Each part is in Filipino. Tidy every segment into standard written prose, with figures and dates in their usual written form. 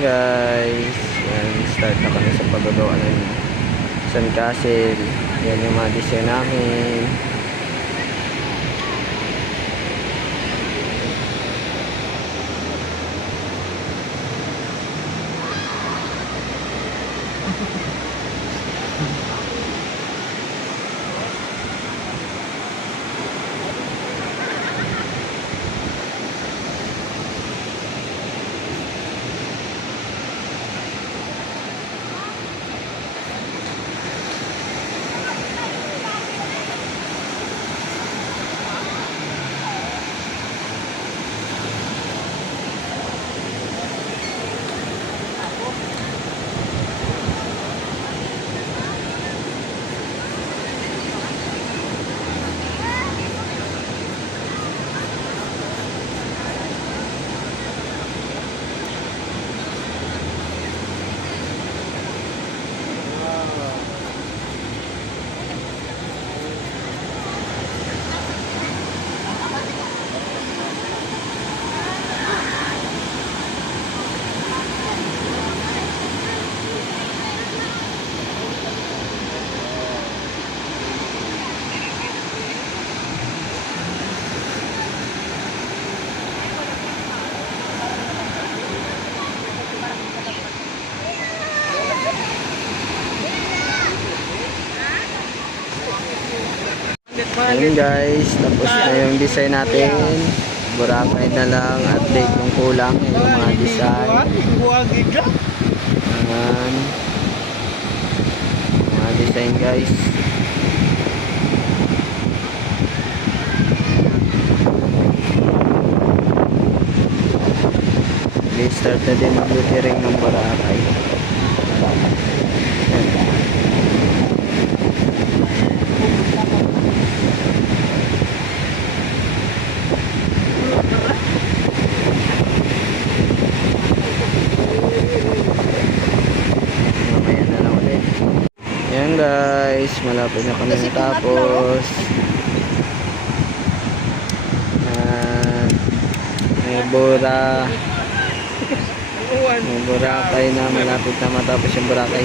guys, yan, start na kami sa paggawa ng sandcastle. Yan yung mga design namin. Ayun guys, tapos na yung design natin. Boracay na lang, update yung kulang yung mga design. Ayan. Mga design guys. Start na din mag-beauty ring ng Boracay. Mamaya na lang ulit. Yan guys, malapit na kami natapos. May Boracay na, malapit na matapos yung Boracay.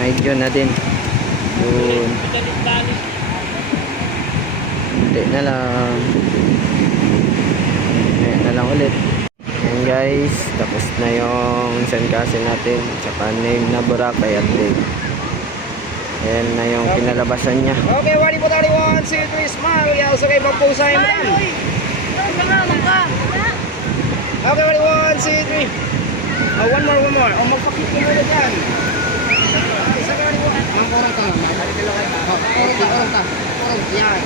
May June na din. Yun. Hindi na lang. Ngayon na lang ulit. Ayan guys, tapos na yung sandcastle natin. Tsaka name na Boracay at Lake. Ayan na yung pinalabasan niya. Okay, ready po tayo. 1, 2, 3, smile. Yes, okay, magpusahin mo yan. Okay, ready, 1, 2, 3. One more. Magpakit mo ulit yan. Isa ka, ready, 1. Ang kurang ka lang. Kurang ka. Yan.